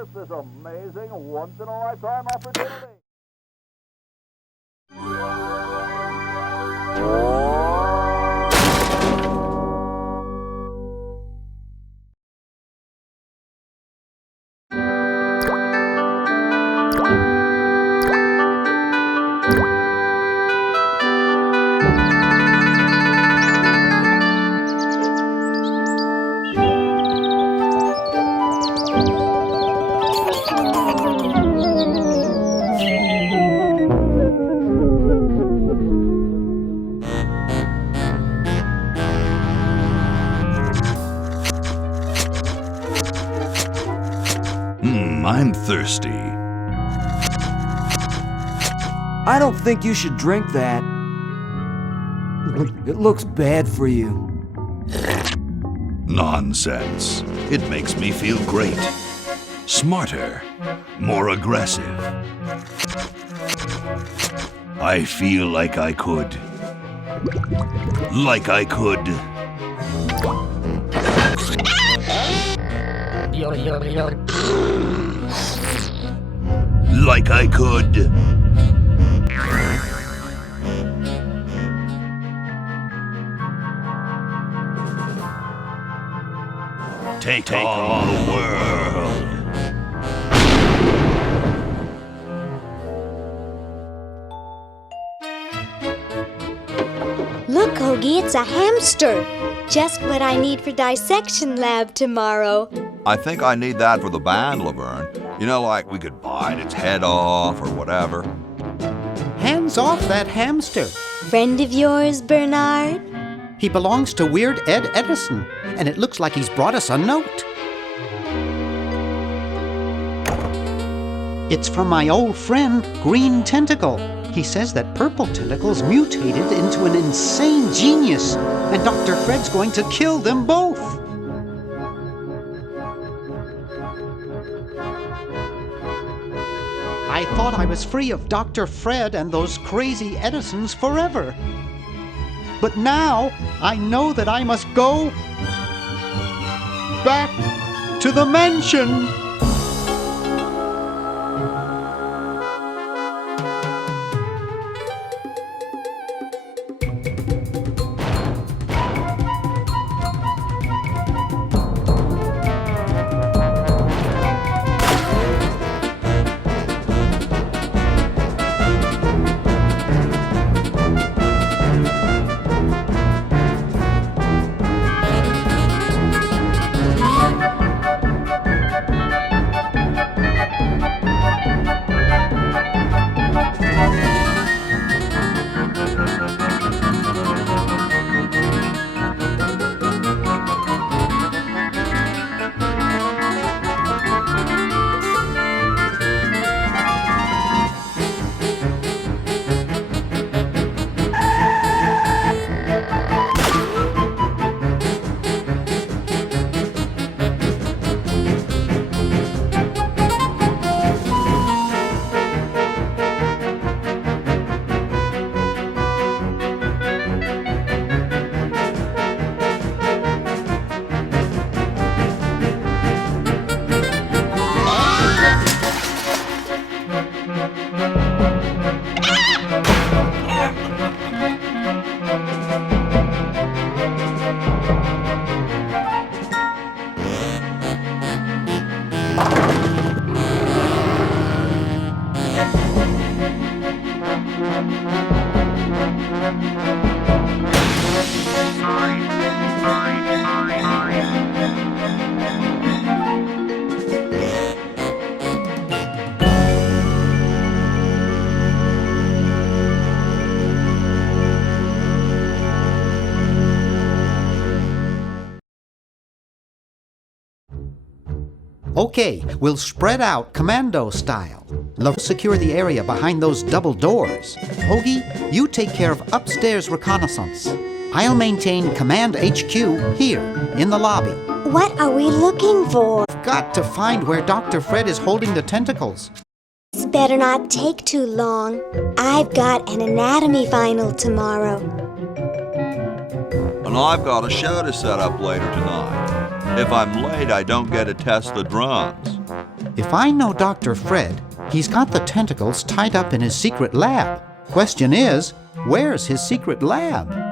miss this amazing once-in-a-lifetime opportunity. I'm thirsty. I don't think you should drink that. It looks bad for you. Nonsense. It makes me feel great. Smarter. More aggressive. I feel like I could. Like I could. Like I could. Take on the world. Look, Hoagie, it's a hamster. Just what I need for dissection lab tomorrow. I think I need that for the band, Laverne. You know, like we could bite its head off or whatever. Hands off that hamster. Friend of yours, Bernard? He belongs to Weird Ed Edison, and it looks like he's brought us a note. It's from my old friend, Green Tentacle. He says that Purple Tentacle's mutated into an insane genius, and Dr. Fred's going to kill them both. I thought I was free of Dr. Fred and those crazy Edisons forever. But now I know that I must go back to the mansion. Okay, we'll spread out commando style. Let's secure the area behind those double doors. Hoagie, you take care of upstairs reconnaissance. I'll maintain Command HQ here, in the lobby. What are we looking for? Got to find where Dr. Fred is holding the tentacles. This better not take too long. I've got an anatomy final tomorrow. And I've got a show to set up later tonight. If I'm late, I don't get to test the drums. If I know Dr. Fred, he's got the tentacles tied up in his secret lab. Question is, where's his secret lab?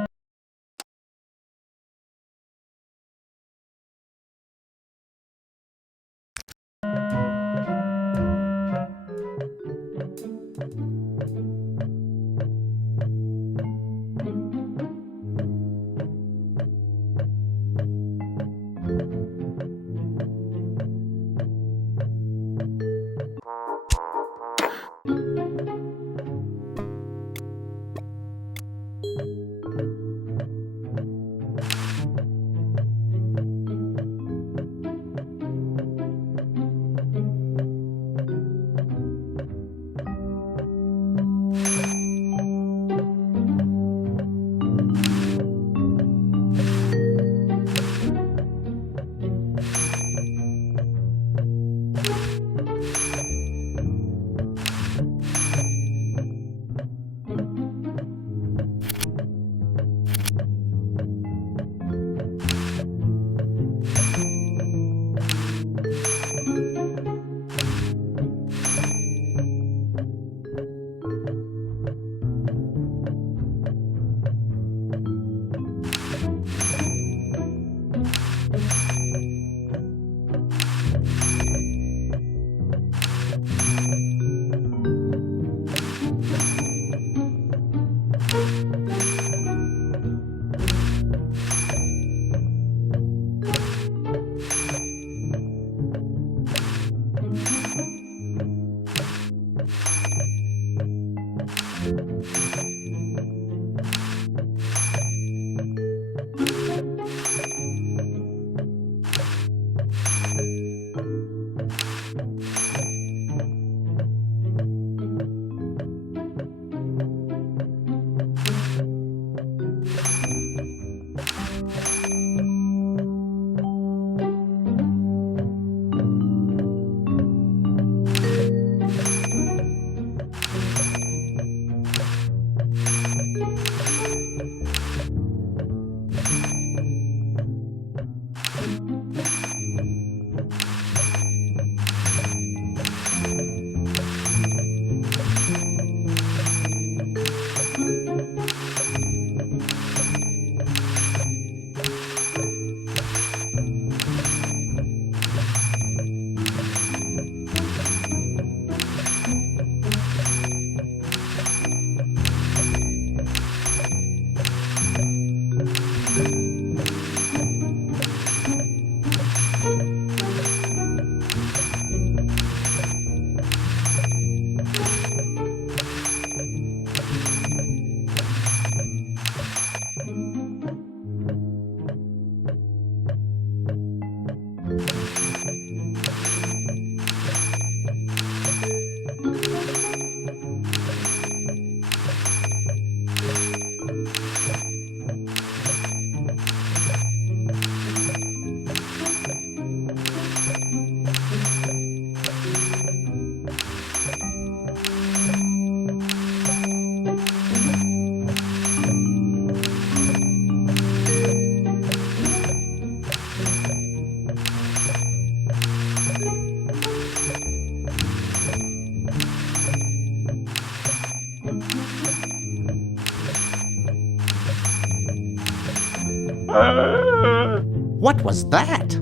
What was that?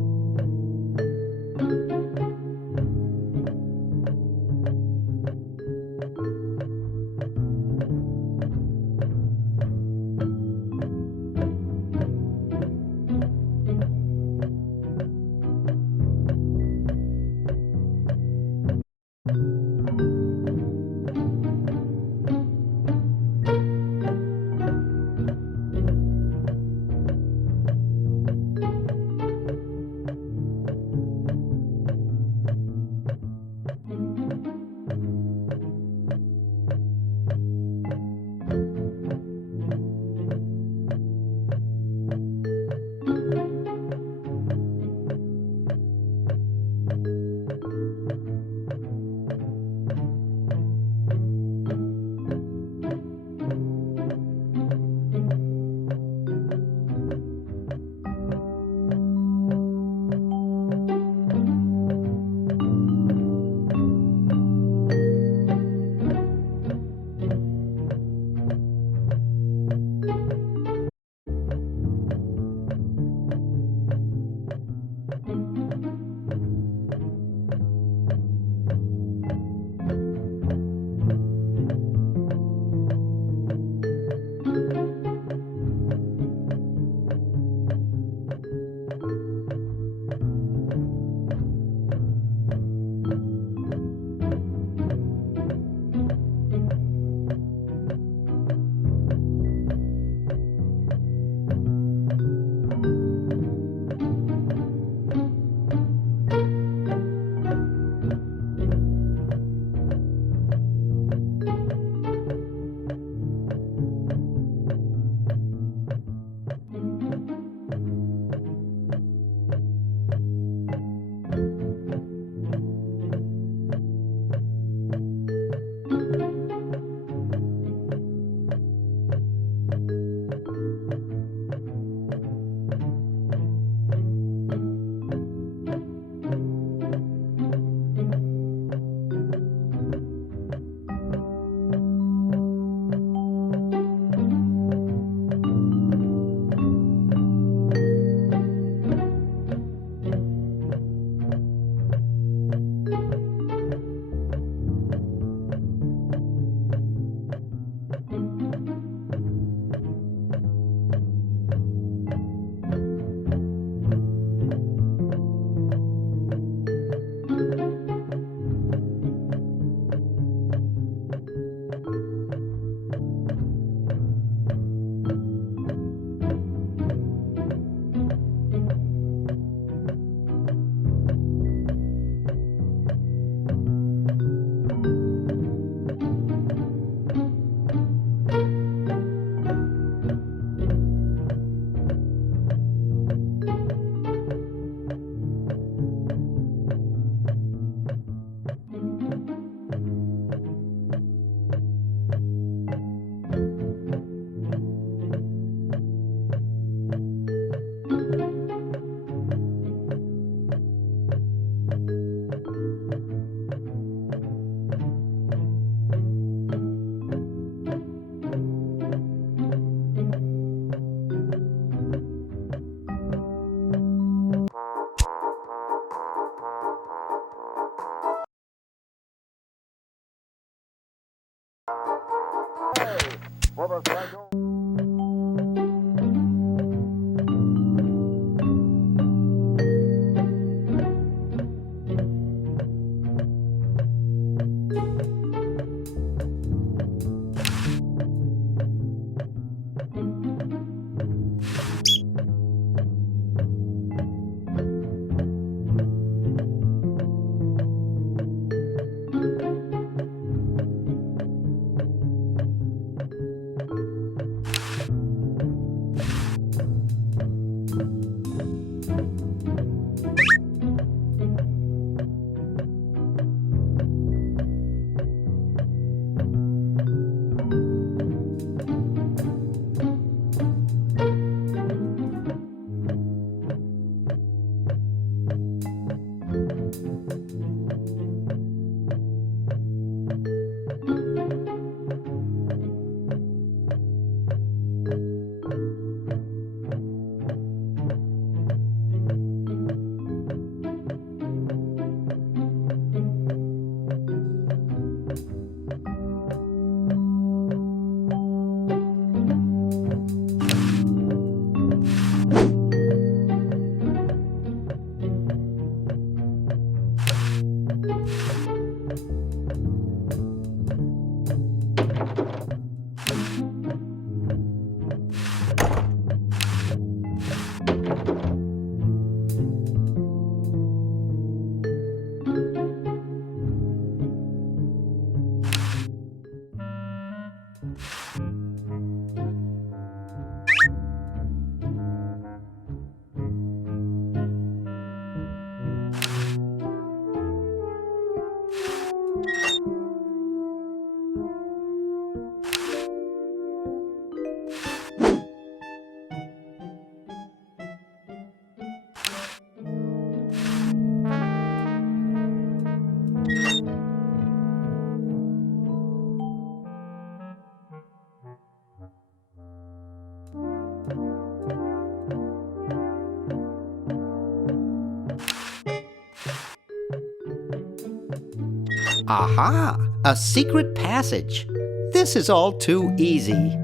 Aha! A secret passage. This is all too easy.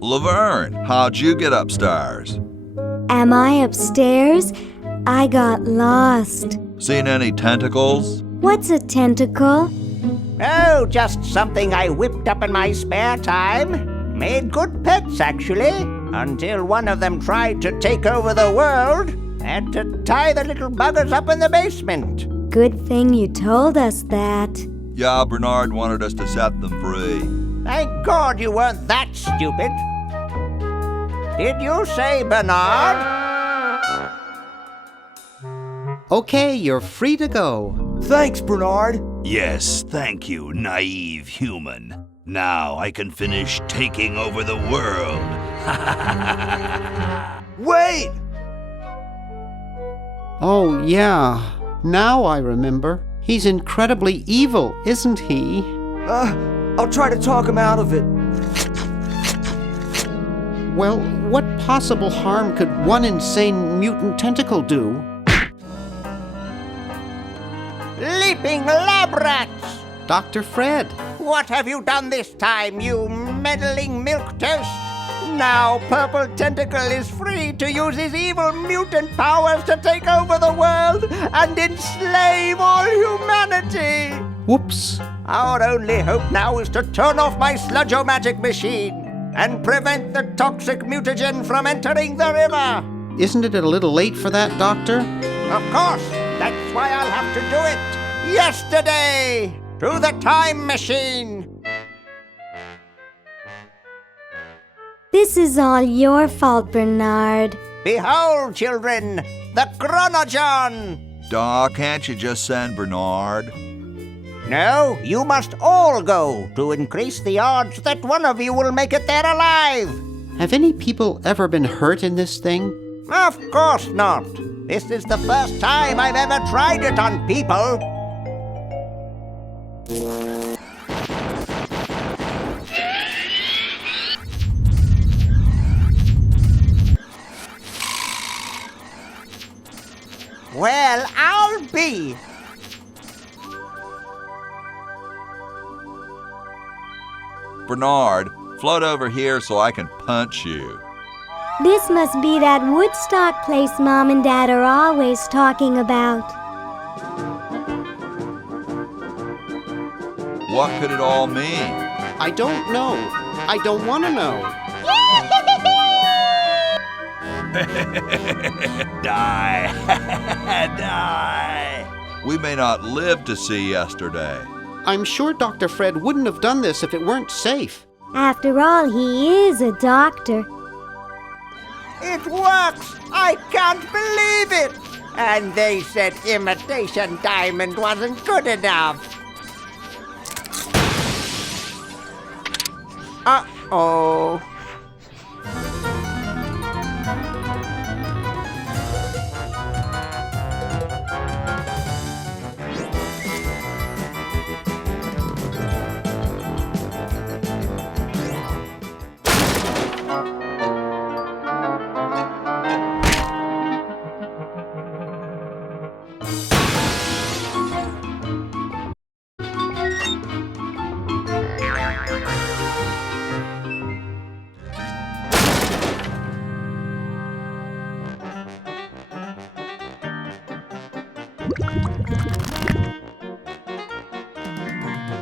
Laverne, how'd you get upstairs? Am I upstairs? I got lost. Seen any tentacles? What's a tentacle? Oh, just something I whipped up in my spare time. Made good pets, actually, until one of them tried to take over the world. Had to tie the little buggers up in the basement. Good thing you told us that. Yeah, Bernard wanted us to set them free. Thank God you weren't that stupid. Did you say Bernard? Okay, you're free to go. Thanks, Bernard. Yes, thank you, naive human. Now I can finish taking over the world. Wait! Oh, yeah. Now I remember. He's incredibly evil, isn't he? I'll try to talk him out of it. Well, what possible harm could one insane mutant tentacle do? Leaping lab rats! Dr. Fred. What have you done this time, you meddling milquetoast? Now Purple Tentacle is free to use his evil mutant powers to take over the world and enslave all humanity! Whoops. Our only hope now is to turn off my sludge-o-magic machine and prevent the toxic mutagen from entering the river. Isn't it a little late for that, Doctor? Of course, that's why I'll have to do it yesterday through the time machine. This is all your fault, Bernard. Behold, children, the Chronogon! Doc, can't you just send Bernard? No, you must all go to increase the odds that one of you will make it there alive. Have any people ever been hurt in this thing? Of course not. This is the first time I've ever tried it on people. Well, I'll be. Bernard, float over here so I can punch you. This must be that Woodstock place Mom and Dad are always talking about. What could it all mean? I don't know. I don't want to know. Die. Die. We may not live to see yesterday. I'm sure Dr. Fred wouldn't have done this if it weren't safe. After all, he is a doctor. It works! I can't believe it! And they said imitation diamond wasn't good enough. Uh-oh.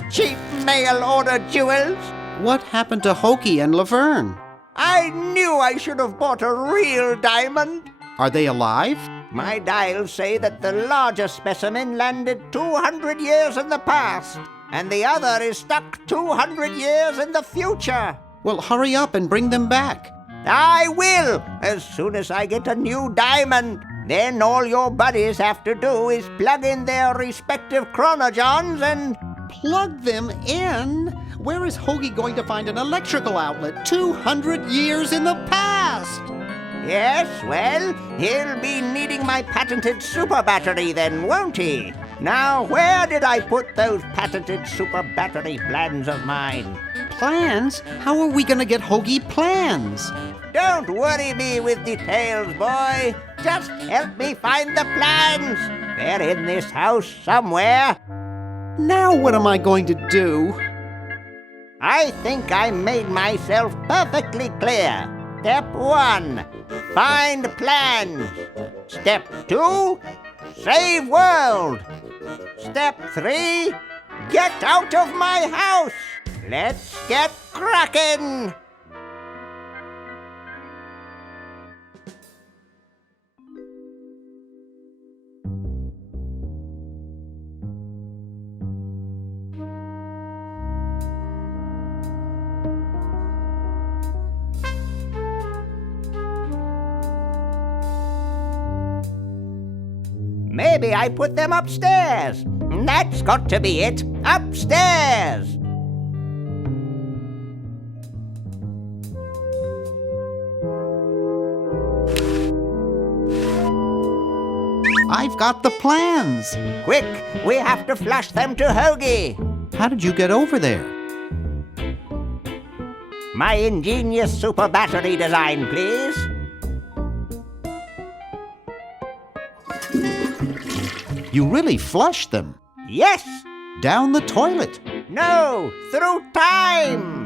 Cheap mail-order jewels? What happened to Hokey and Laverne? I knew I should have bought a real diamond. Are they alive? My dials say that the larger specimen landed 200 years in the past, and the other is stuck 200 years in the future. Well, hurry up and bring them back. I will, as soon as I get a new diamond. Then all your buddies have to do is plug in their respective chronogons and... Plug them in? Where is Hokey going to find an electrical outlet 200 years in the past? Yes, well, he'll be needing my patented super battery then, won't he? Now, where did I put those patented super battery plans of mine? Plans? How are we gonna get Hoagie plans? Don't worry me with details, boy. Just help me find the plans. They're in this house somewhere. Now what am I going to do? I think I made myself perfectly clear. Step 1, find plans. Step 2, save world. Step 3, get out of my house. Let's get cracking. Maybe I put them upstairs. That's got to be it. Upstairs. I've got the plans. Quick, we have to flush them to Hoagie. How did you get over there? My ingenious super battery design, please. You really flushed them. Yes. Down the toilet. No, through time.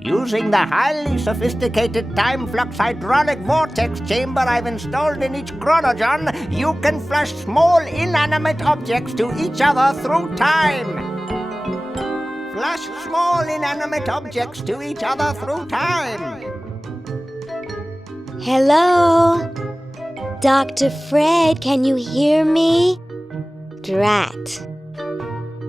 Using the highly sophisticated time flux hydraulic vortex chamber I've installed in each chronogon, you can flush small inanimate objects to each other through time. Flush small inanimate objects to each other through time. Hello? Dr. Fred, can you hear me? Drat.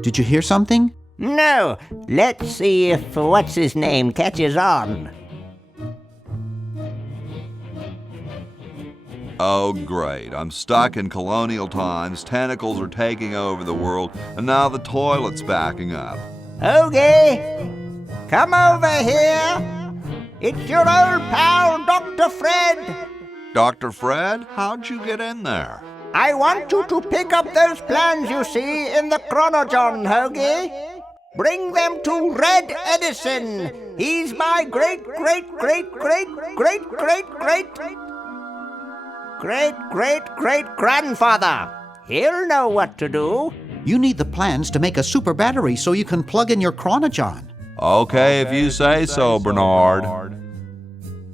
Did you hear something? No, let's see if what's-his-name catches on. Oh, great. I'm stuck in colonial times, tentacles are taking over the world, and now the toilet's backing up. Hoagie, come over here. It's your old pal, Dr. Fred. Dr. Fred, how'd you get in there? I want you to pick up those plans you see in the chronogon, Hoagie. Bring them to Red Edison. He's my great-great-great-great-great-great-great-great-grandfather. He'll know what to do. You need the plans to make a super battery so you can plug in your chronogon. Okay, if you say so, Bernard.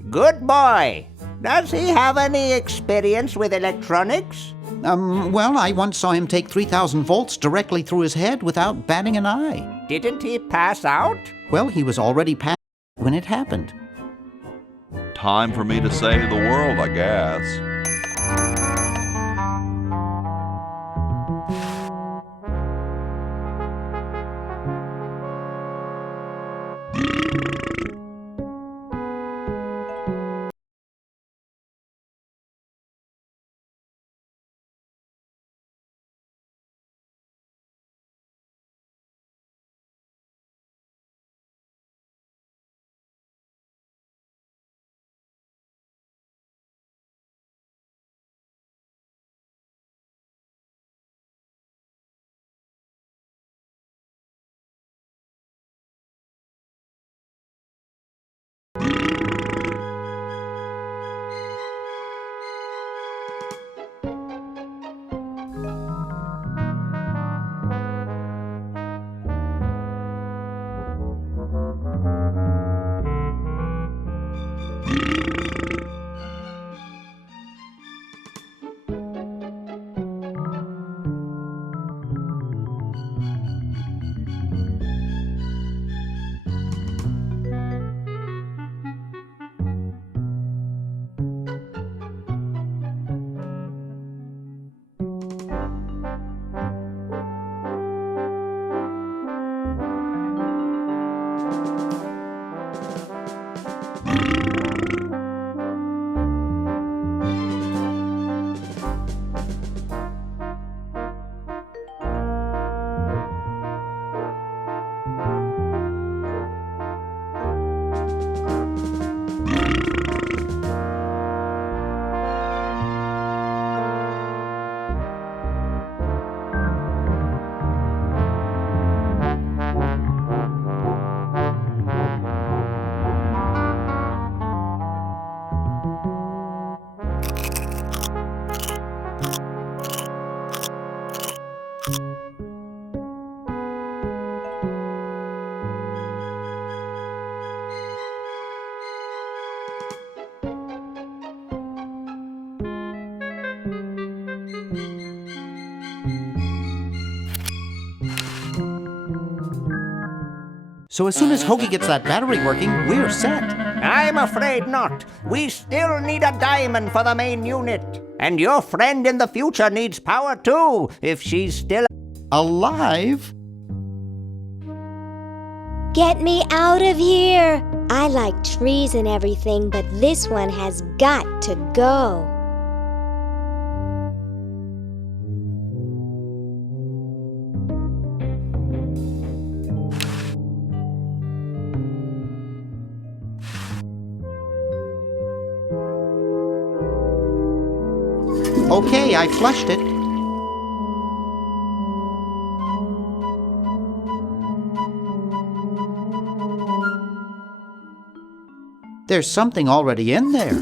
Good boy. Does he have any experience with electronics? Well, I once saw him take 3,000 volts directly through his head without batting an eye. Didn't he pass out? Well, he was already passed when it happened. Time for me to save the world, I guess. So as soon as Hoagie gets that battery working, we're set. I'm afraid not. We still need a diamond for the main unit. And your friend in the future needs power too, if she's still Alive? Get me out of here! I like trees and everything, but this one has got to go. Okay, I flushed it. There's something already in there.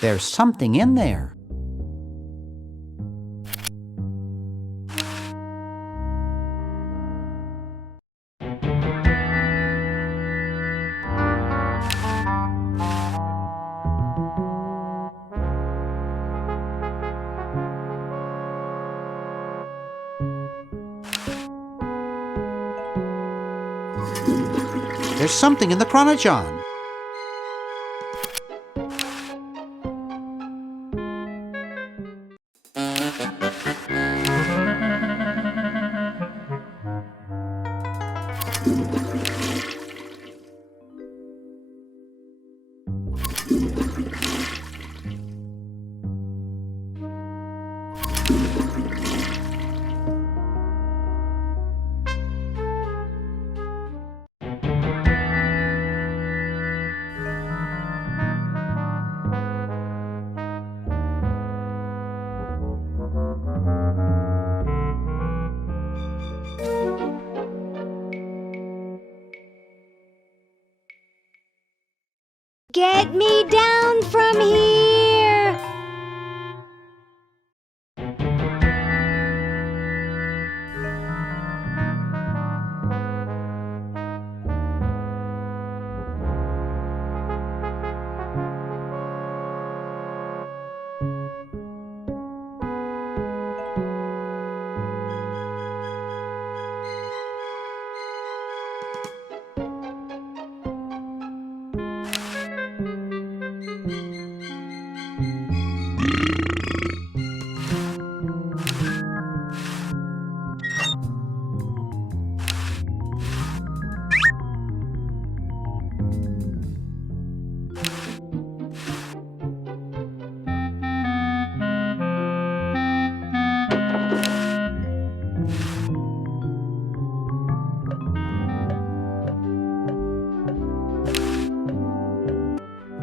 There's something in there. There's something in the chronogon. Get me down from here!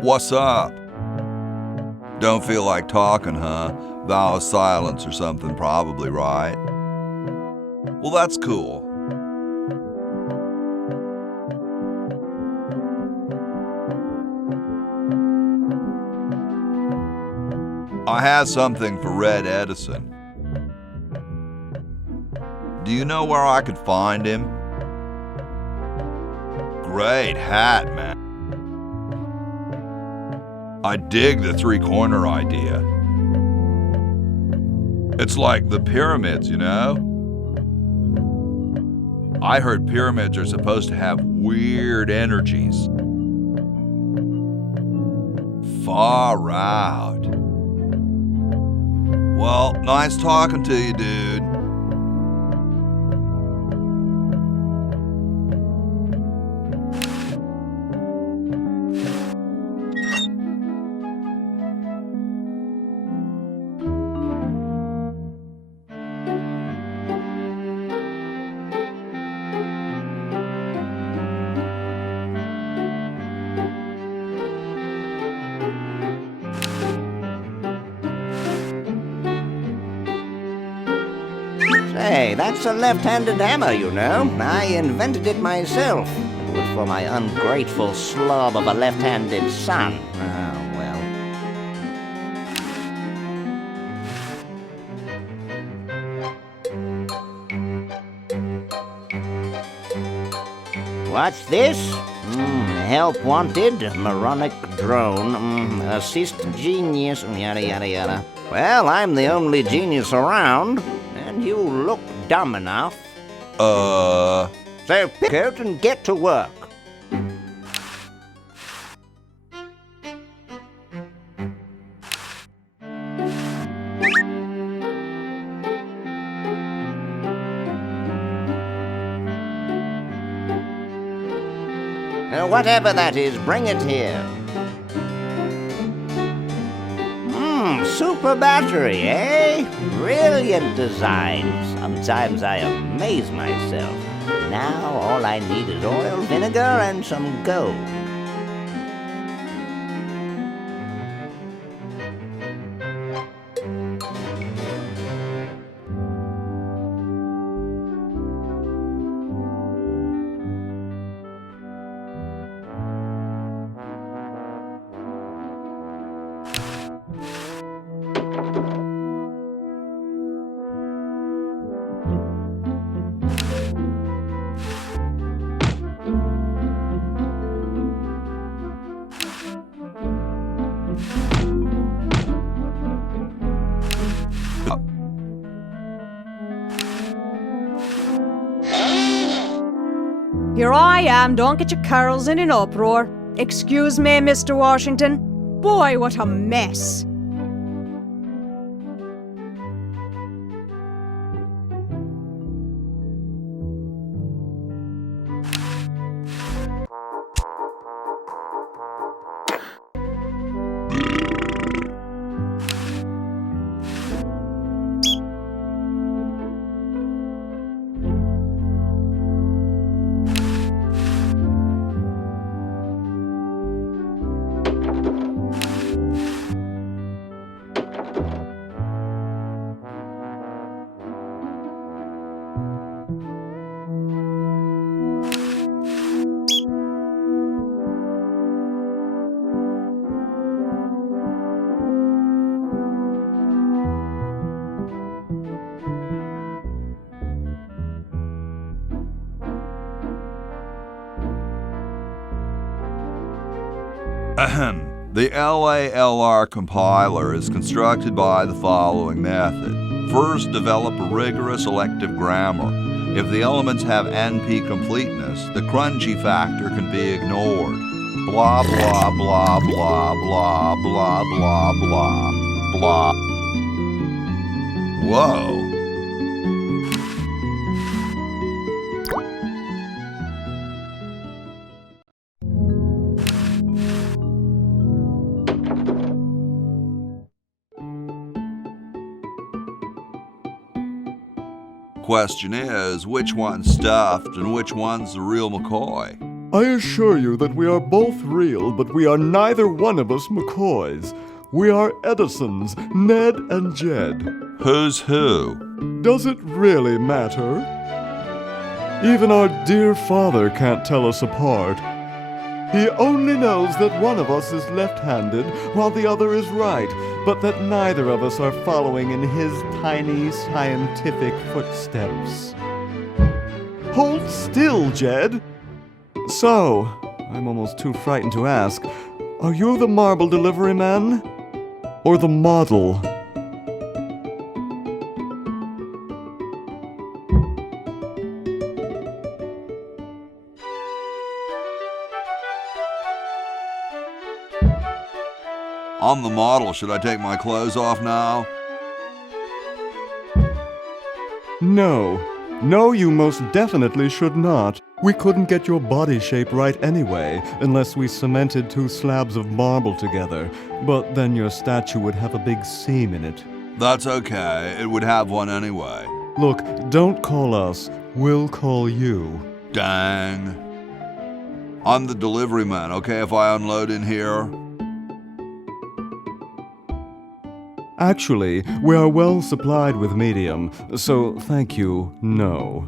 What's up? Don't feel like talking, huh? Vow of silence or something, probably, right? Well, that's cool. I had something for Red Edison. Do you know where I could find him? Great hat, man. I dig the three-corner idea. It's like the pyramids, you know? I heard pyramids are supposed to have weird energies. Far out. Well, nice talking to you, dude. Hey, that's a left-handed hammer, you know. I invented it myself. It was for my ungrateful slob of a left-handed son. Oh, well. What's this? Help wanted, moronic drone, assist genius, yada yada yada. Well, I'm the only genius around, and you look dumb enough. So pick out and get to work. Whatever that is, bring it here. Super battery, eh? Brilliant design. Sometimes I amaze myself. Now all I need is oil, vinegar, and some gold. Here I am, don't get your curls in an uproar. Excuse me, Mr. Washington. Boy, what a mess. The LALR compiler is constructed by the following method. First, develop a rigorous elective grammar. If the elements have NP completeness, the crunchy factor can be ignored. Blah, blah, blah, blah, blah, blah, blah, blah, blah. Whoa. Question is, which one's stuffed and which one's the real McCoy? I assure you that we are both real, but we are neither one of us McCoys. We are Edisons, Ned and Jed. Who's who? Does it really matter? Even our dear father can't tell us apart. He only knows that one of us is left-handed while the other is right, but that neither of us are following in his tiny scientific footsteps. Hold still, Jed! So, I'm almost too frightened to ask, are you the marble delivery man? Or the model? I'm the model. Should I take my clothes off now? No. No, you most definitely should not. We couldn't get your body shape right anyway, unless we cemented 2 slabs of marble together. But then your statue would have a big seam in it. That's okay. It would have one anyway. Look, don't call us. We'll call you. Dang. I'm the delivery man, okay, if I unload in here? Actually, we are well supplied with medium, so thank you, no.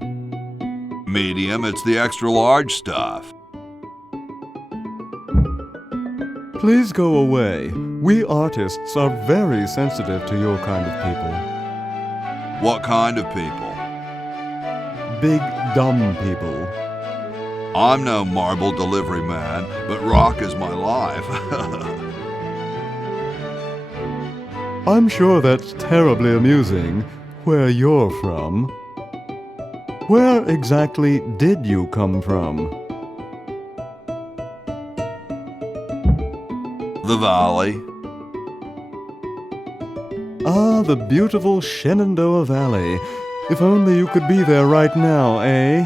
Medium, it's the extra large stuff. Please go away. We artists are very sensitive to your kind of people. What kind of people? Big, dumb people. I'm no marble delivery man, but rock is my life. I'm sure that's terribly amusing, where you're from. Where exactly did you come from? The valley. Ah, the beautiful Shenandoah Valley. If only you could be there right now, eh?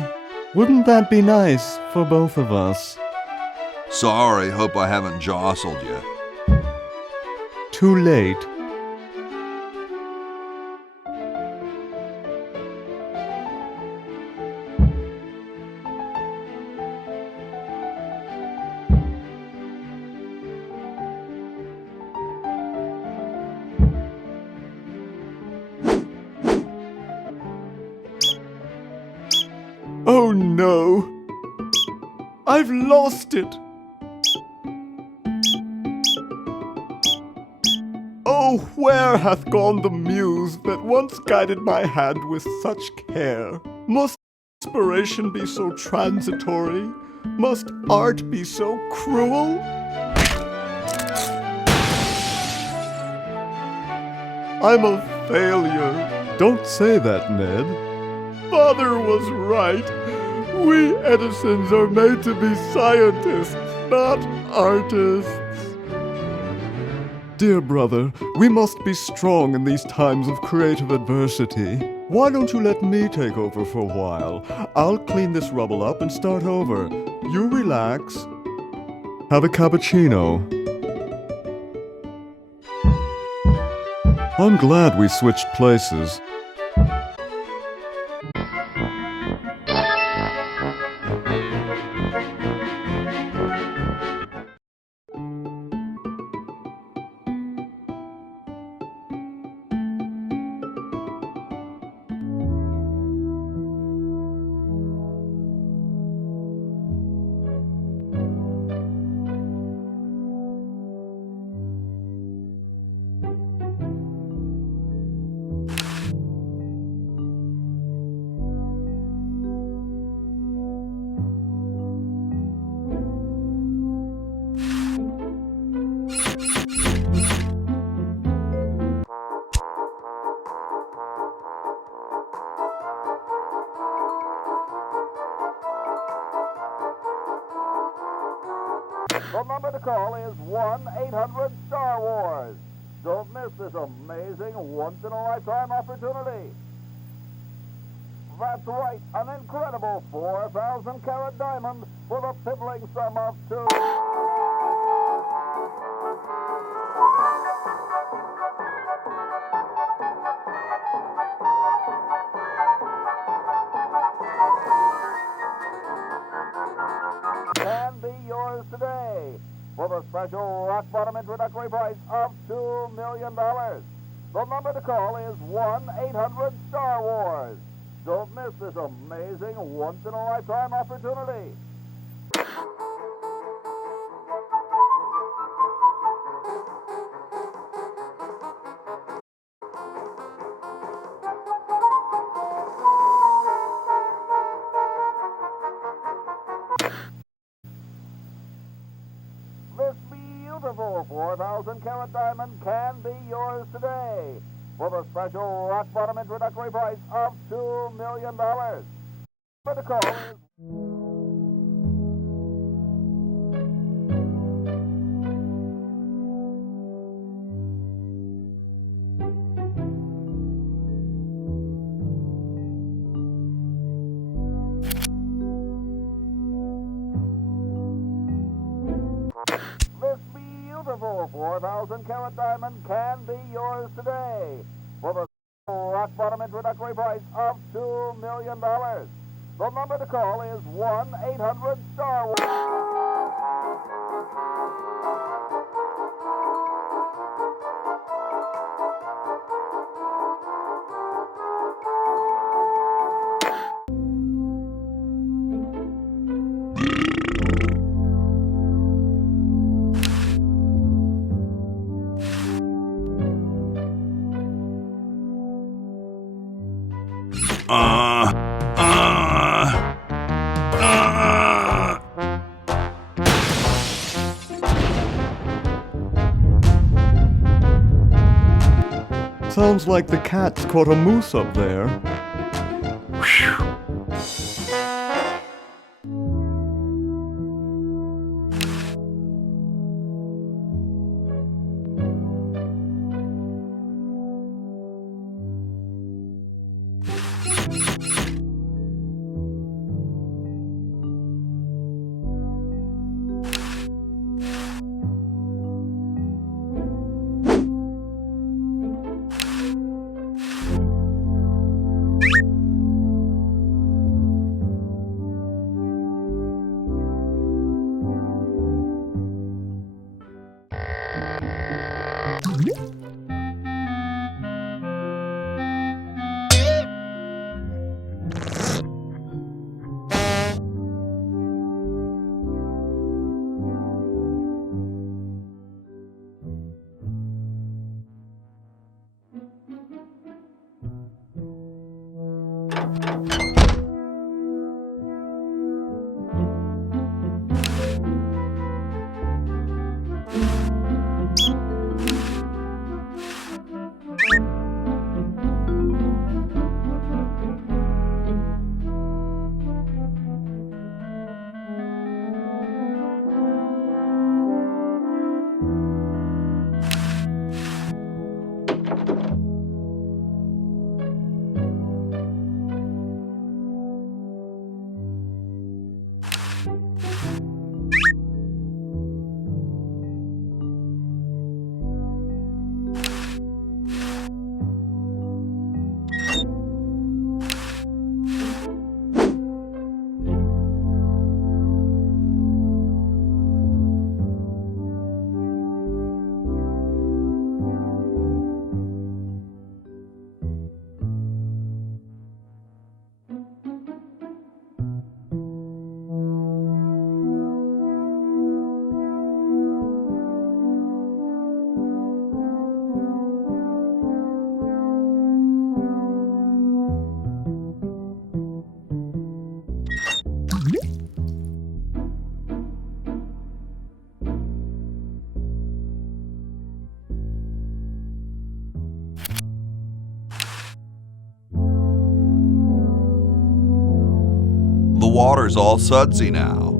Wouldn't that be nice for both of us? Sorry, hope I haven't jostled you. Too late. Oh no! I've lost it! Oh, where hath gone the muse that once guided my hand with such care? Must inspiration be so transitory? Must art be so cruel? I'm a failure. Don't say that, Ned. Father was right. We Edisons are made to be scientists, not artists. Dear brother, we must be strong in these times of creative adversity. Why don't you let me take over for a while? I'll clean this rubble up and start over. You relax. Have a cappuccino. I'm glad we switched places. The number to call is 1-800-STAR Wars. Don't miss this amazing once-in-a-lifetime opportunity. That's right, an incredible 4,000-carat diamond for the piddling sum of $2. Can be yours today for the special rock-bottom introductory price of $2 million. The number to call is 1-800-STAR Wars. Don't miss this amazing once-in-a-lifetime opportunity. This beautiful 4,000-carat diamond can be yours today for the special rock-bottom introductory price of $2 million. For the call is... This beautiful 4,000-carat diamond can be yours today for the rock-bottom introductory price of $2 million. The number to call is 1-800-STAR Wars. Sounds like the cat's caught a moose up there. The water's all sudsy now.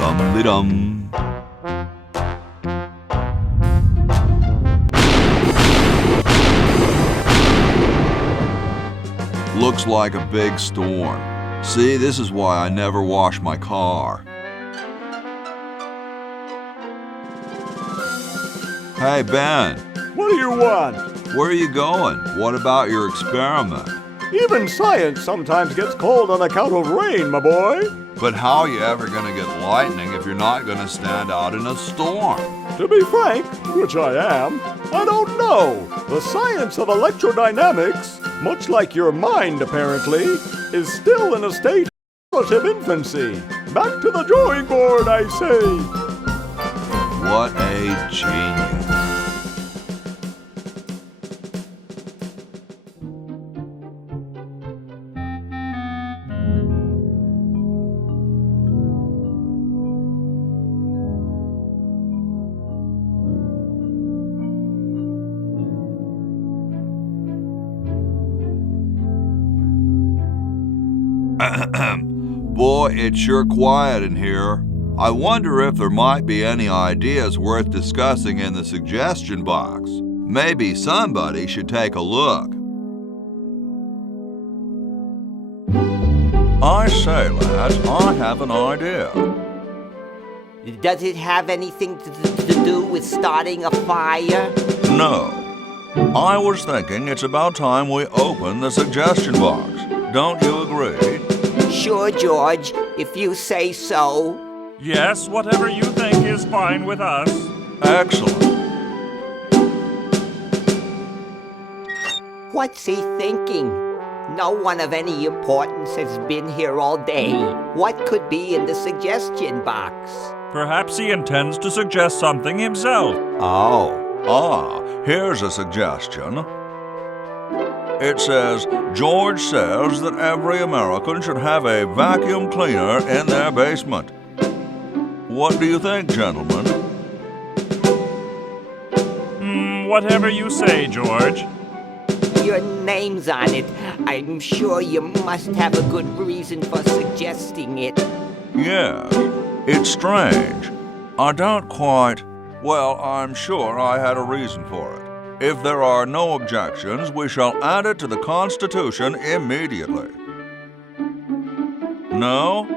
Dum-de-dum. looks like a big storm. See, this is why I never wash my car. Hey, Ben, What do you want? where are you going? What about your experiment? Even science sometimes gets cold on account of rain, my boy. But how are you ever going to get lightning if you're not going to stand out in a storm? To be frank, which I am, I don't know. The science of electrodynamics, much like your mind apparently, is still in a state of relative infancy. Back to the drawing board, I say. What a genius. Boy, it's sure quiet in here. I wonder if there might be any ideas worth discussing in the suggestion box. Maybe somebody should take a look. I say, lads, I have an idea. Does it have anything to do with starting a fire? No. I was thinking it's about time we open the suggestion box. Don't you agree? Sure, George, if you say so. Yes, whatever you think is fine with us. Excellent. What's he thinking? No one of any importance has been here all day. What could be in the suggestion box? Perhaps he intends to suggest something himself. Oh. Here's a suggestion. It says, George says that every American should have a vacuum cleaner in their basement. What do you think, gentlemen? Whatever you say, George. Your name's on it. I'm sure you must have a good reason for suggesting it. Yes, it's strange. I don't quite... Well, I'm sure I had a reason for it. If there are no objections, we shall add it to the Constitution immediately. No?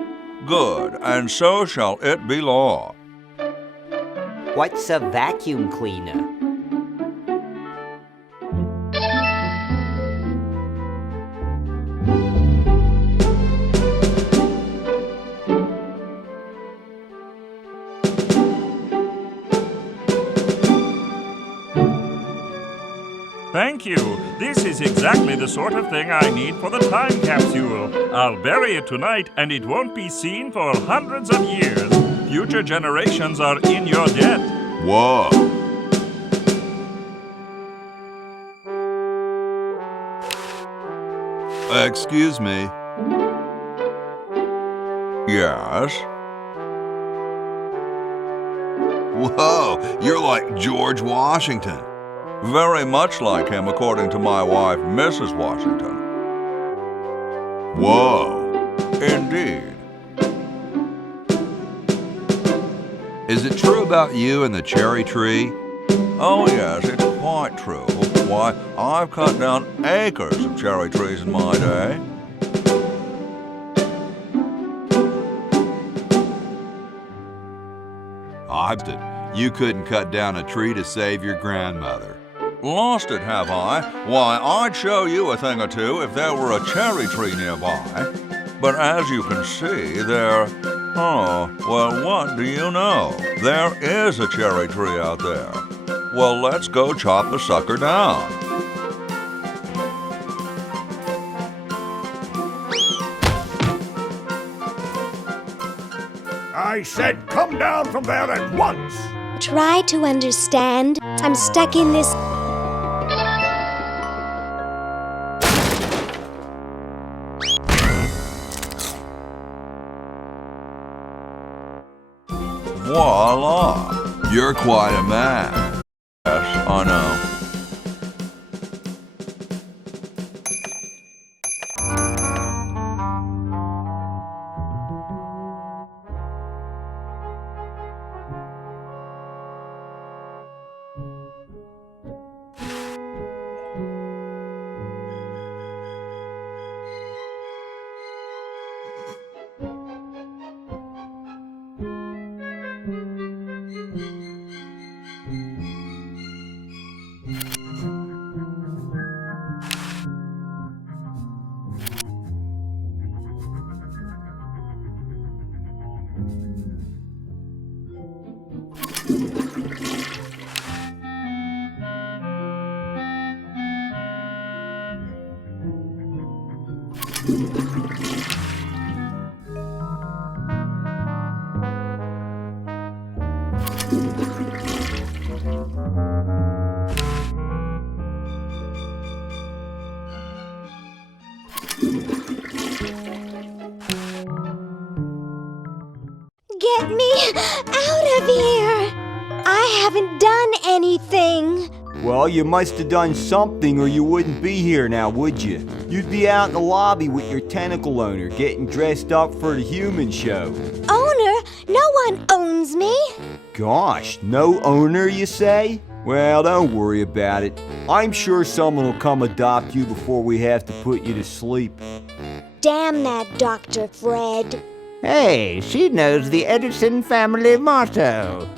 Good, and so shall it be law. What's a vacuum cleaner? Thank you. This is exactly the sort of thing I need for the time capsule. I'll bury it tonight, and it won't be seen for hundreds of years. Future generations are in your debt. Whoa. Excuse me. Yes? Whoa, you're like George Washington. Very much like him, according to my wife, Mrs. Washington. Whoa, indeed. Is it true about you and the cherry tree? Oh yes, it's quite true. Why, I've cut down acres of cherry trees in my day. You couldn't cut down a tree to save your grandmother. Lost it, have I? Why, I'd show you a thing or two if there were a cherry tree nearby. But as you can see, oh, well, what do you know? There is a cherry tree out there. Well, let's go chop the sucker down. I said come down from there at once! Try to understand. I'm stuck in this. Voila! You're quite a man. Yes, I know. Get me out of here! I haven't done anything. Well, you must have done something or you wouldn't be here now, would you? You'd be out in the lobby with your tentacle owner, getting dressed up for the human show. Owner? No one owns me. Gosh, no owner, you say? Well, don't worry about it. I'm sure someone will come adopt you before we have to put you to sleep. Damn that Dr. Fred. Hey, she knows the Edison family motto.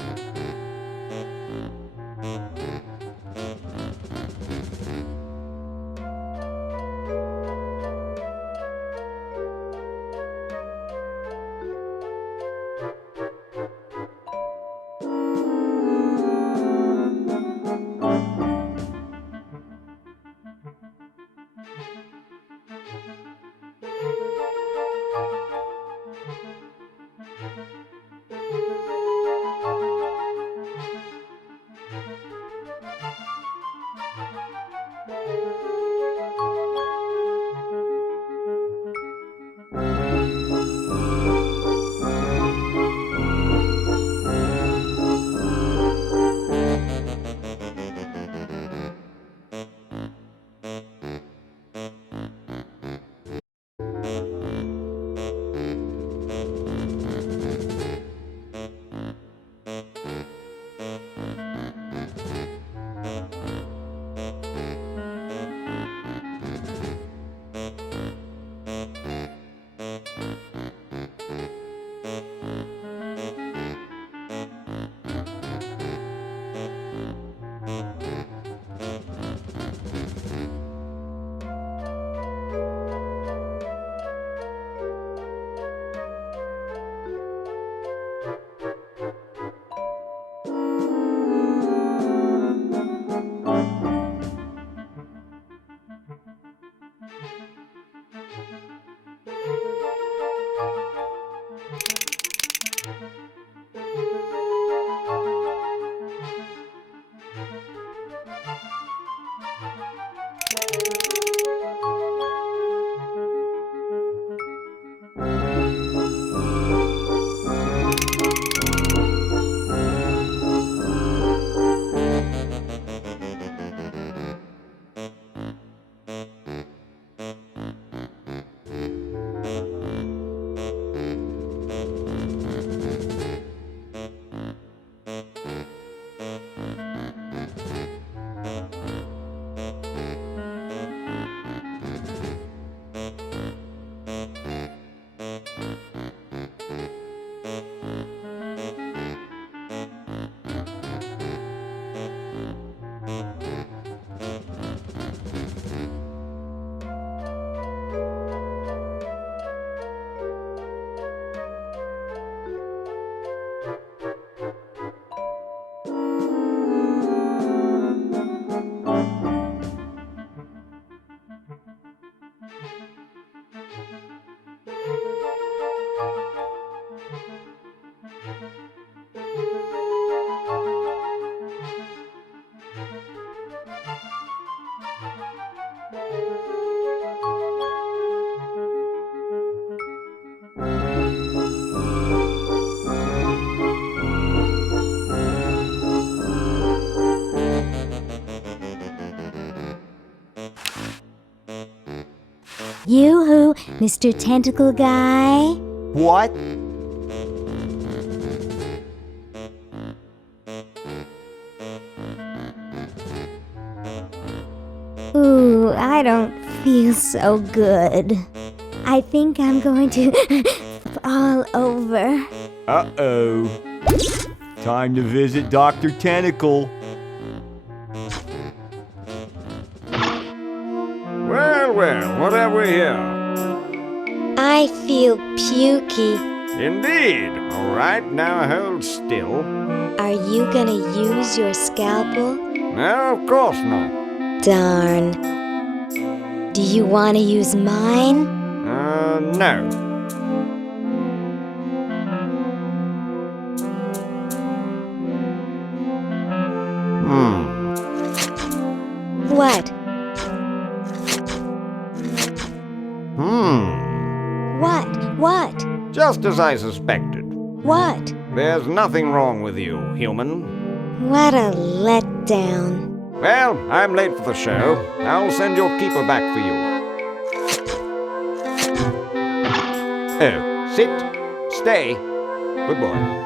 Yoo-hoo, Mr. Tentacle Guy. What? Ooh, I don't feel so good. I think I'm going to fall over. Uh-oh. Time to visit Dr. Tentacle. Well, what have we here? I feel pukey. Indeed. All right, now hold still. Are you gonna use your scalpel? No, of course not. Darn. Do you want to use mine? No. What? What? Just as I suspected. What? There's nothing wrong with you, human. What a letdown. Well, I'm late for the show. I'll send your keeper back for you. Oh, sit. Stay. Good boy.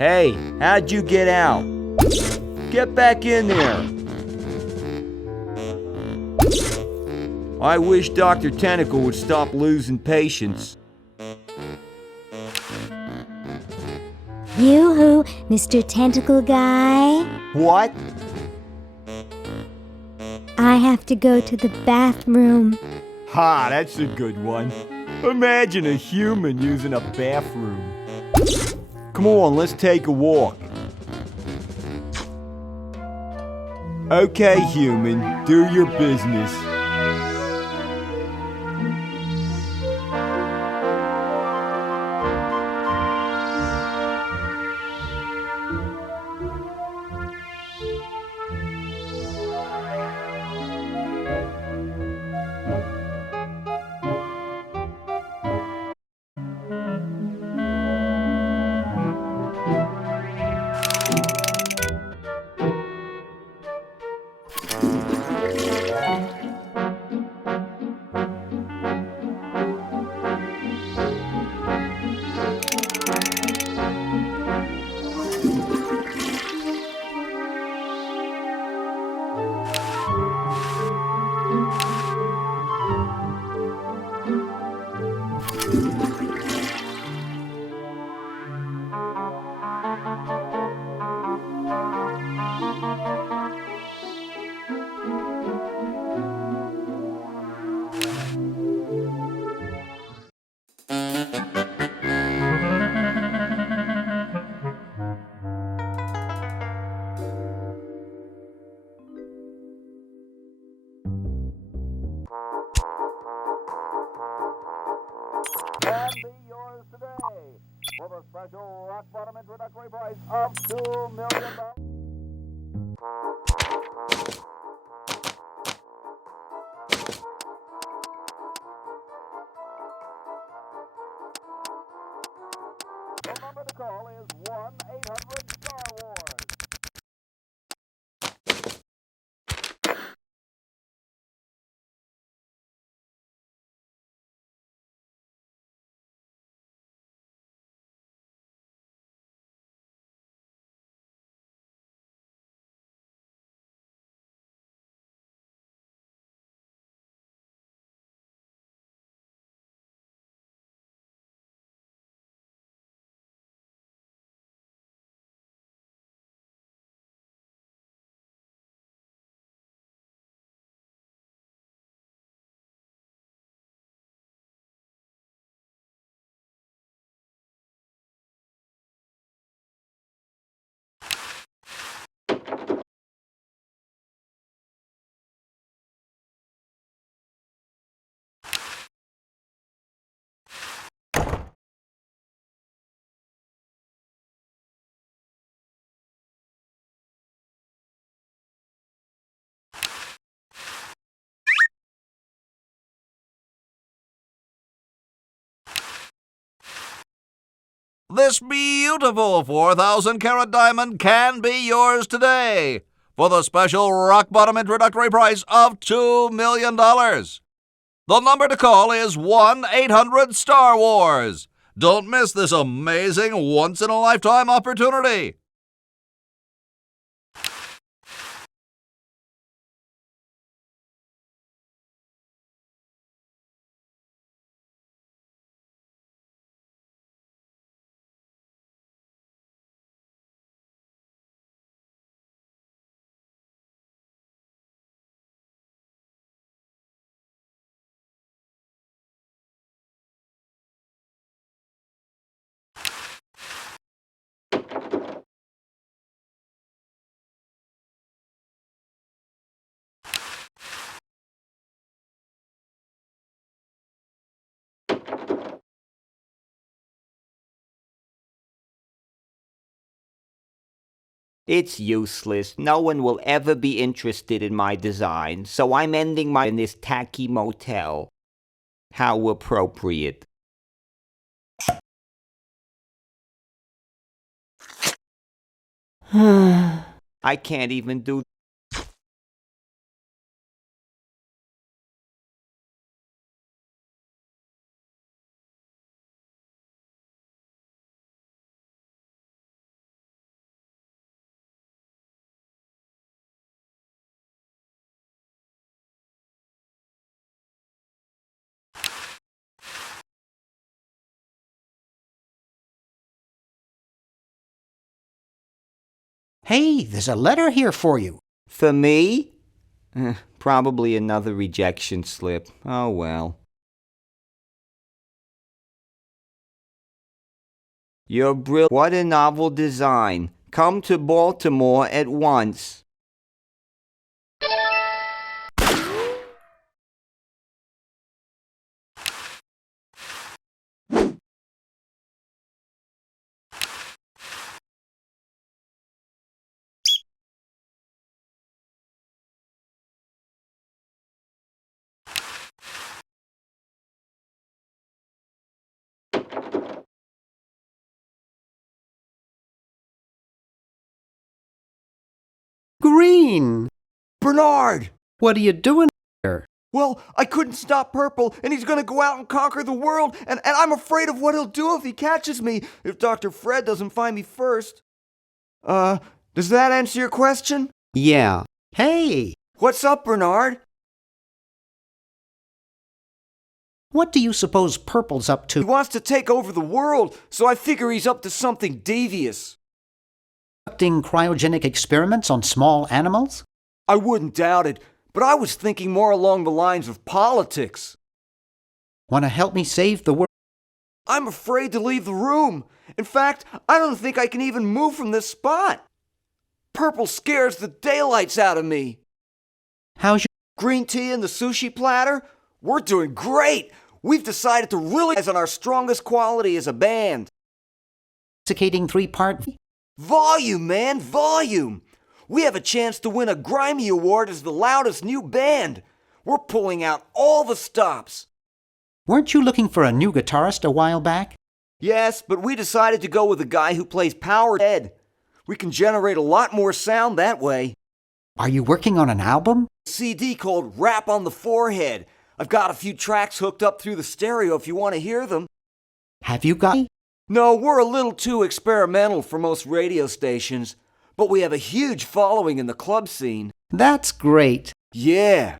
Hey, how'd you get out? Get back in there. I wish Dr. Tentacle would stop losing patience. Yoo-hoo, Mr. Tentacle Guy. What? I have to go to the bathroom. Ha, that's a good one. Imagine a human using a bathroom. Come on, let's take a walk. Okay, human, do your business. rock bottom introductory price of $2 million. The number to call is 1-800-STAR Wars. This beautiful 4,000-carat diamond can be yours today for the special rock-bottom introductory price of $2 million. The number to call is 1-800-STAR Wars. Don't miss this amazing once-in-a-lifetime opportunity. It's useless. No one will ever be interested in my design, so I'm ending my in this tacky motel. How appropriate. I can't even do. Hey, there's a letter here for you. For me? Probably another rejection slip. Oh well. You're brilliant. What a novel design. Come to Baltimore at once. Green! Bernard! What are you doing here? Well, I couldn't stop Purple, and he's gonna go out and conquer the world, and I'm afraid of what he'll do if he catches me, if Dr. Fred doesn't find me first. Does that answer your question? Yeah. Hey! What's up, Bernard? What do you suppose Purple's up He to? wants to take over the world, so I figure he's up to something devious. Conducting cryogenic experiments on small animals? I wouldn't doubt it, but I was thinking more along the lines of politics. Want to help me save the world? I'm afraid to leave the room. In fact, I don't think I can even move from this spot. Purple scares the daylights out of me. How's your... Green tea and the sushi platter? We're doing great. We've decided to really focus on our strongest quality as a band. intoxicating three-part... Volume, man, volume! We have a chance to win a Grimy Award as the loudest new band. We're pulling out all the stops. Weren't you looking for a new guitarist a while back? Yes, but we decided to go with a guy who plays power head. We can generate a lot more sound that way. Are you working on an album? CD called Rap on the Forehead. I've got a few tracks hooked up through the stereo if you want to hear them. Have you got... No, we're a little too experimental for most radio stations, but we have a huge following in the club scene. That's great. Yeah.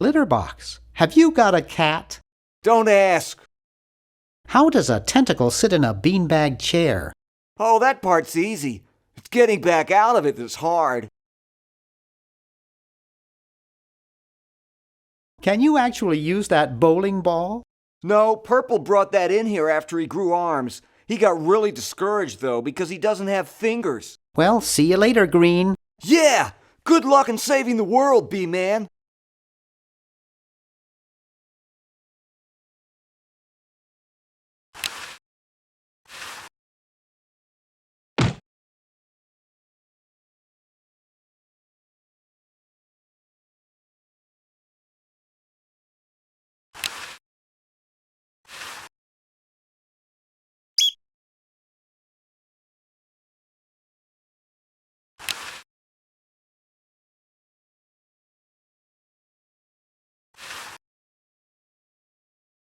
Litterbox, have you got a cat? Don't ask. How does a tentacle sit in a beanbag chair? Oh, that part's easy. It's getting back out of it that's hard. Can you actually use that bowling ball? No, Purple brought that in here after he grew arms. He got really discouraged, though, because he doesn't have fingers. Well, see you later, Green. Yeah! Good luck in saving the world, B-Man.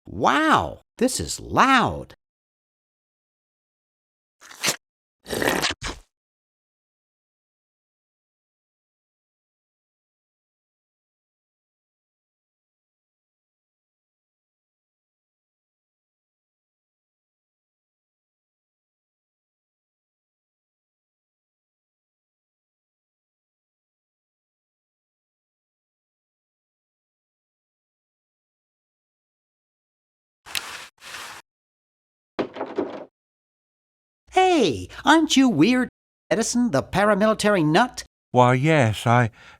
Wow, this is loud. Hey, aren't you Weird Edison, the paramilitary nut? Why, yes,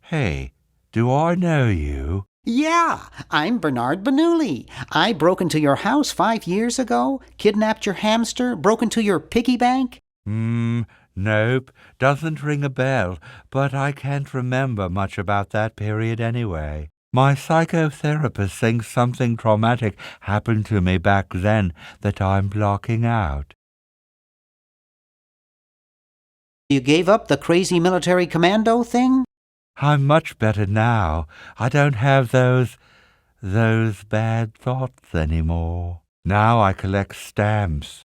Hey, do I know you? Yeah, I'm Bernard Bernoulli. I broke into your house 5 years ago, kidnapped your hamster, broke into your piggy bank. Nope, doesn't ring a bell, but I can't remember much about that period anyway. My psychotherapist thinks something traumatic happened to me back then that I'm blocking out. You gave up the crazy military commando thing? I'm much better now. I don't have those bad thoughts anymore. Now I collect stamps.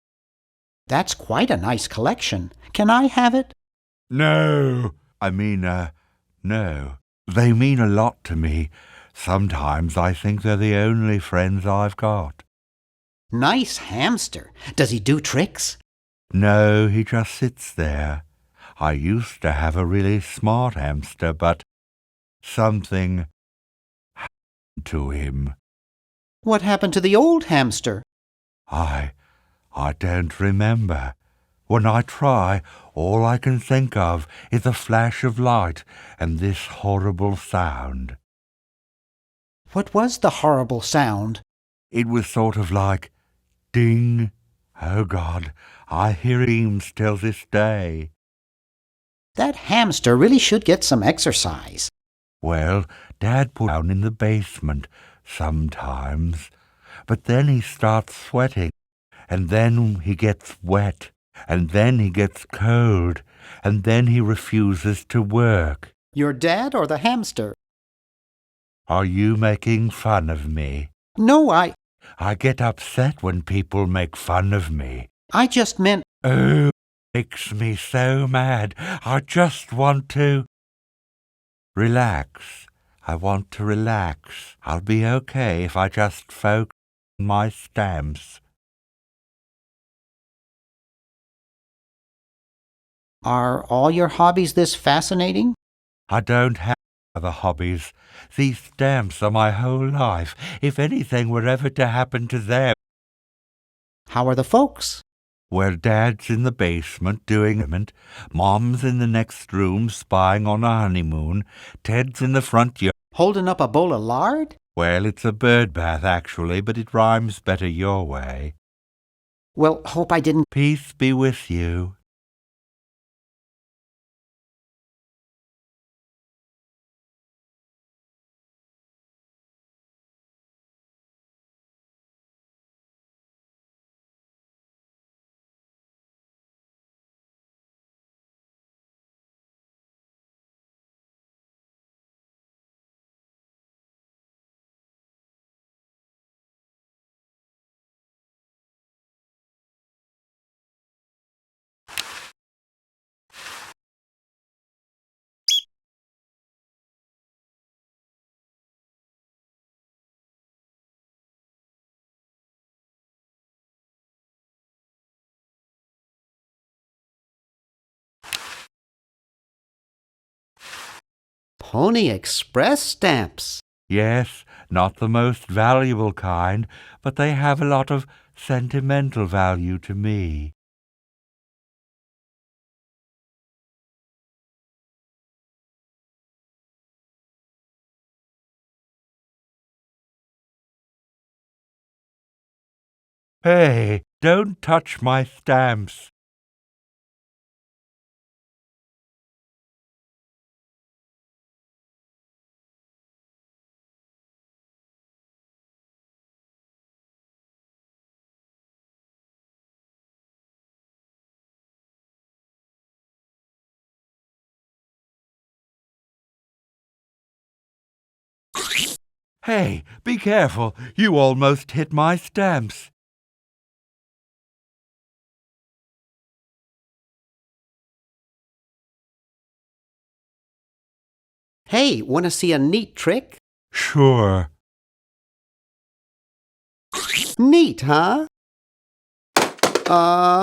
That's quite a nice collection. Can I have it? No. No. They mean a lot to me. Sometimes I think they're the only friends I've got. Nice hamster. Does he do tricks? No, he just sits there. I used to have a really smart hamster, but something happened to him. What happened to the old hamster? I don't remember. When I try, all I can think of is a flash of light and this horrible sound. What was the horrible sound? It was sort of like ding. Oh, God, I hear him till this day. That hamster really should get some exercise. Well, Dad put down in the basement sometimes, but then he starts sweating, and then he gets wet, and then he gets cold, and then he refuses to work. Your dad or the hamster? Are you making fun of me? No, I get upset when people make fun of me. I just meant... Oh, makes me so mad. I just want to relax. I want to relax. I'll be okay if I just focus on my stamps. Are all your hobbies this fascinating? I don't have other hobbies. These stamps are my whole life. If anything were ever to happen to them... How are the folks? Well, Dad's in the basement doing it. Mom's in the next room spying on a honeymoon. Ted's in the front yard. Holding up a bowl of lard? Well, it's a bird bath, actually, but it rhymes better your way. Well, hope I didn't. Peace be with you. Pony Express stamps. Yes, not the most valuable kind, but they have a lot of sentimental value to me. Hey, don't touch my stamps. Hey, be careful. You almost hit my stamps. Hey, want to see a neat trick? Sure. Neat, huh?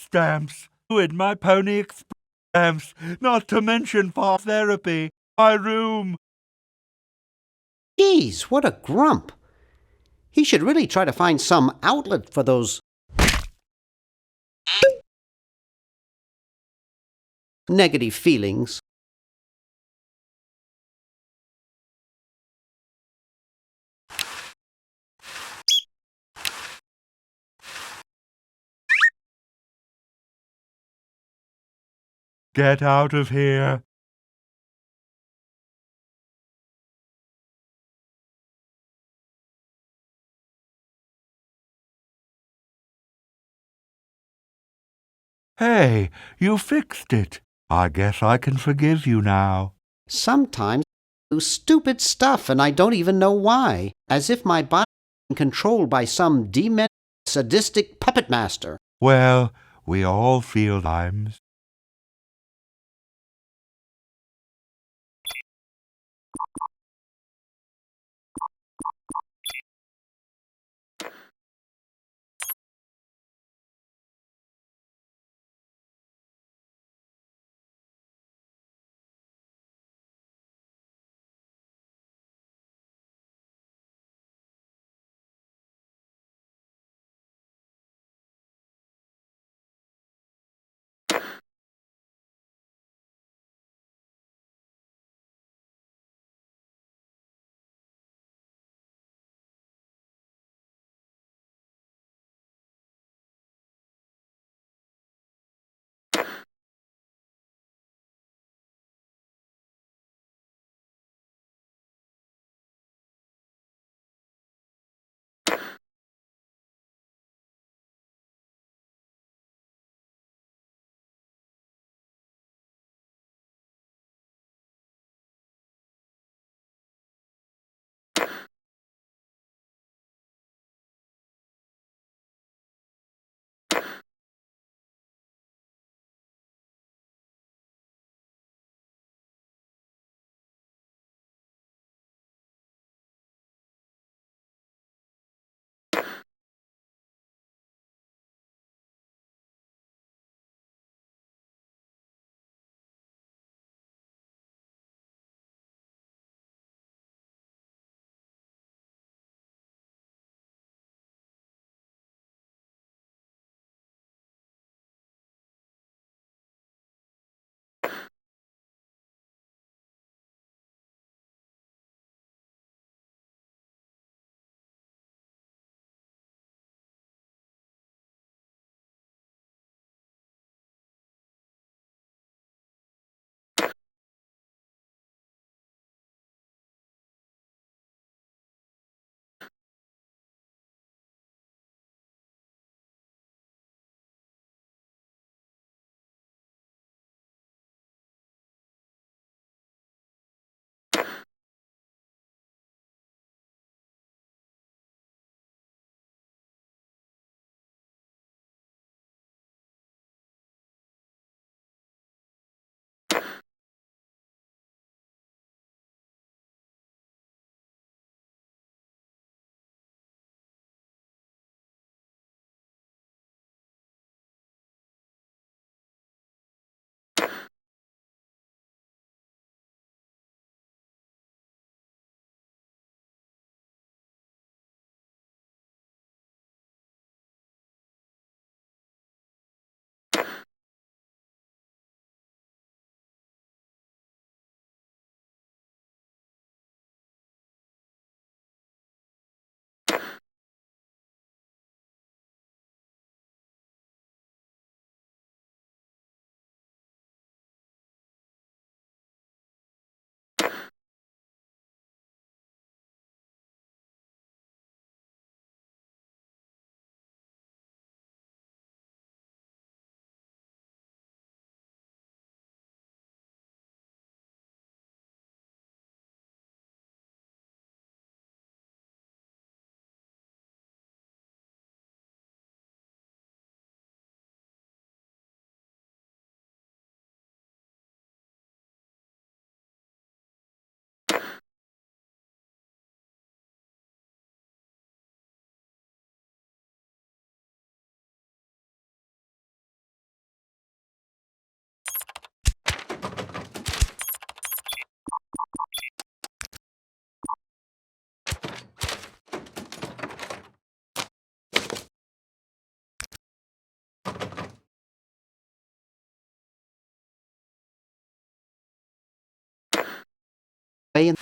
Stamps. With my Pony Express stamps. Not to mention fast therapy. My room. Geez, what a grump. He should really try to find some outlet for those negative feelings. Get out of here. Hey, you fixed it. I guess I can forgive you now. Sometimes I do stupid stuff and I don't even know why, as if my body is controlled by some demented, sadistic puppet master. Well, we all feel times. in